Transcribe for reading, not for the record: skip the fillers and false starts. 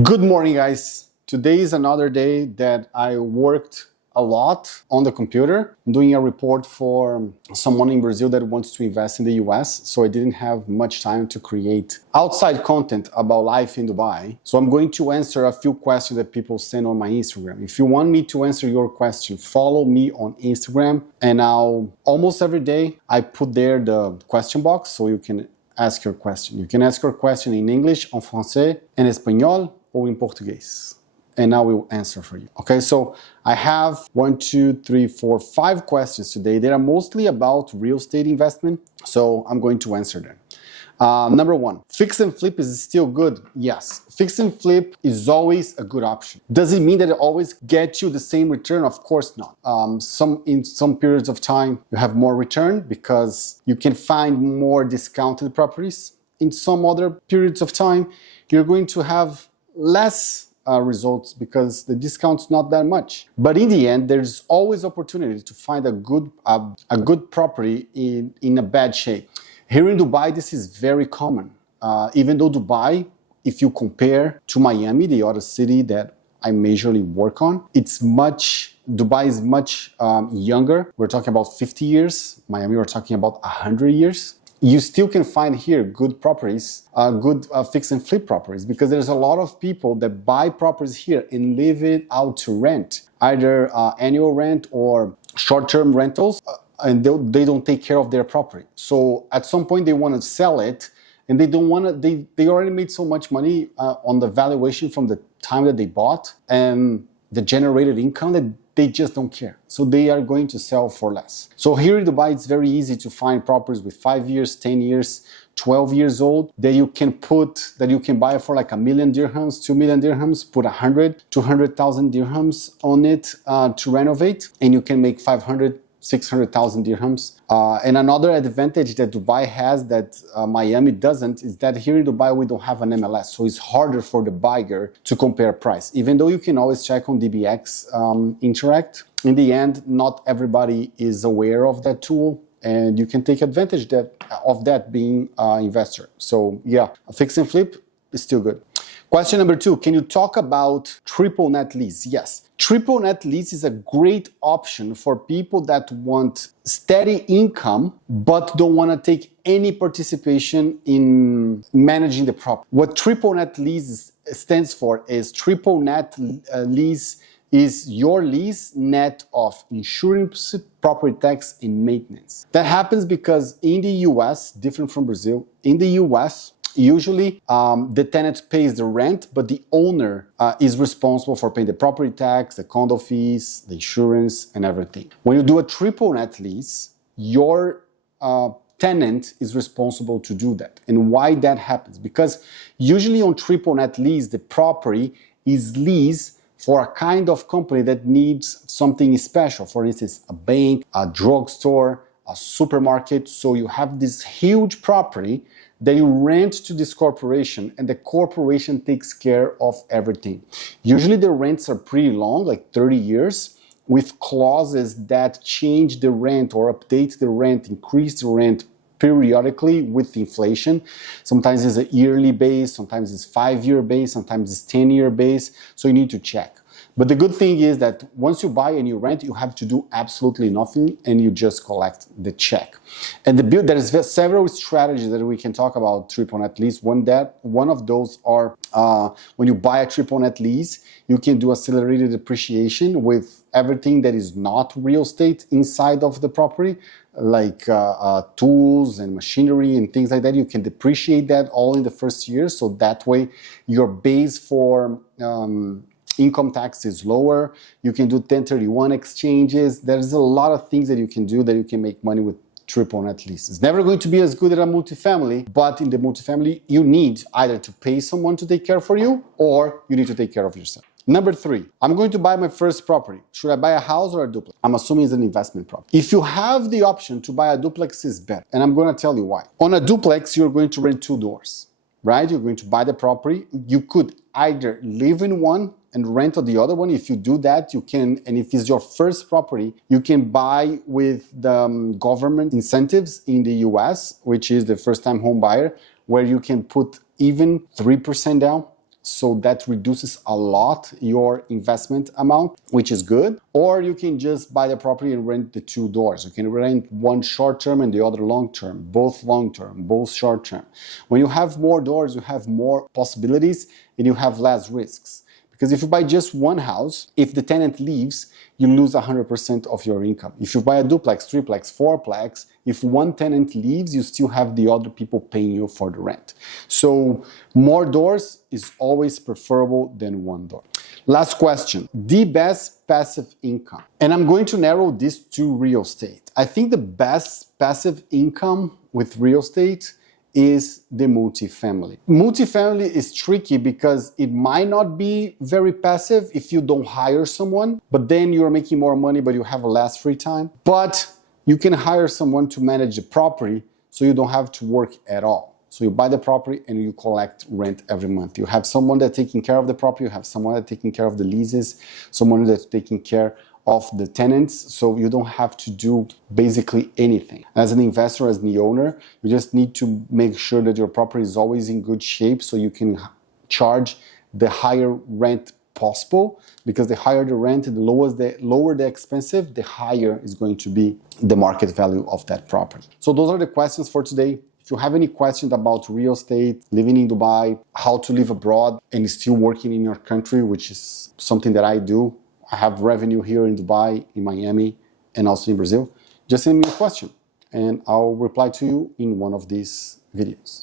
Good morning, guys. Today is another day that I worked a lot on the computer. I'm doing a report for someone in Brazil that wants to invest in the US, so I didn't have much time to create outside content about life in Dubai. So I'm going to answer a few questions that people send on my Instagram. If you want me to answer your question, follow me on Instagram, and almost every day I put there the question box so you can ask your question. You can ask your question in English, en français, en espagnol, or in Portuguese. And I will answer for you. Okay, so I have 5 questions today. They are mostly about real estate investment, so I'm going to answer them. Number 1, fix and flip is still good? Yes, fix and flip is always a good option. Does it mean that it always gets you the same return? Of course not. In some periods of time, you have more return because you can find more discounted properties. In some other periods of time, you're going to have less results because the discount's not that much. But in the end, there's always opportunity to find a good property in a bad shape. Here in Dubai, this is very common. Even though Dubai, if you compare to Miami, the other city that I majorly work on, Dubai is much younger. We're talking about 50 years. Miami, we're talking about 100 years. You still can find here good properties, good fix and flip properties, because there's a lot of people that buy properties here and leave it out to rent, either annual rent or short-term rentals, and they don't take care of their property. So at some point they want to sell it, and they don't want to. They already made so much money on the valuation from the time that they bought and the generated income that they just don't care. So they are going to sell for less. So here in Dubai, it's very easy to find properties with 5 years, 10 years, 12 years old that you can buy for like 1 million dirhams, 2 million dirhams, put 200,000 dirhams on it to renovate, and you can make 600,000 dirhams. And another advantage that Dubai has that Miami doesn't is that here in Dubai we don't have an MLS, so it's harder for the buyer to compare price. Even though you can always check on DBX Interact, in the end, not everybody is aware of that tool, and you can take advantage of that being an investor. So yeah, a fix and flip is still good. Question number 2, can you talk about triple net lease? Yes, triple net lease is a great option for people that want steady income but don't want to take any participation in managing the property. What triple net lease stands for is triple net lease is your lease net of insurance, property tax, and maintenance. That happens because in the US, different from Brazil, in the US, usually, the tenant pays the rent, but the owner is responsible for paying the property tax, the condo fees, the insurance, and everything. When you do a triple net lease, your tenant is responsible to do that. And why that happens? Because usually on triple net lease, the property is leased for a kind of company that needs something special. For instance, a bank, a drugstore, a supermarket. So you have this huge property that you rent to this corporation, and the corporation takes care of everything. Usually the rents are pretty long, like 30 years, with clauses that change the rent or update the rent, increase the rent periodically with inflation. Sometimes it's a yearly base, sometimes it's 5-year base, sometimes it's 10-year base, so you need to check. But the good thing is that once you buy and you rent, you have to do absolutely nothing and you just collect the check. And there is several strategies that we can talk about triple net lease. One of those are when you buy a triple net lease, you can do accelerated depreciation with everything that is not real estate inside of the property, like tools and machinery and things like that. You can depreciate that all in the first year, so that way your base for income tax is lower. You can do 1031 exchanges. There's a lot of things that you can do that you can make money with triple net lease. It's never going to be as good as a multifamily, but in the multifamily, you need either to pay someone to take care for you or you need to take care of yourself. Number 3, I'm going to buy my first property. Should I buy a house or a duplex? I'm assuming it's an investment property. If you have the option to buy a duplex, it's better. And I'm going to tell you why. On a duplex, you're going to rent 2 doors, right? You're going to buy the property. You could either live in one and rent on the other one. If you do that, you can, and if it's your first property, you can buy with the government incentives in the US, which is the first time home buyer, where you can put even 3% down so that reduces a lot your investment amount, which is good. Or you can just buy the property and rent the two doors. You can rent one short-term and the other long-term, both long-term, both short-term. When you have more doors, you have more possibilities and you have less risks. Because if you buy just one house, if the tenant leaves, you lose 100% of your income. If you buy a duplex, triplex, fourplex, if one tenant leaves, you still have the other people paying you for the rent. So more doors is always preferable than one door. Last question, the best passive income. And I'm going to narrow this to real estate. I think the best passive income with real estate is the multifamily. Multifamily is tricky because it might not be very passive if you don't hire someone, but then you're making more money, but you have less free time. But you can hire someone to manage the property so you don't have to work at all. So you buy the property and you collect rent every month. You have someone that's taking care of the property, you have someone that's taking care of the leases, someone that's taking care of the tenants, so you don't have to do basically anything. As an investor, as the owner, you just need to make sure that your property is always in good shape so you can charge the higher rent possible, because the higher the rent, the lower the expensive, the higher is going to be the market value of that property. So those are the questions for today. If you have any questions about real estate, living in Dubai, how to live abroad and still working in your country, which is something that I do. I have revenue here in Dubai, in Miami, and also in Brazil. Just send me a question and I'll reply to you in one of these videos.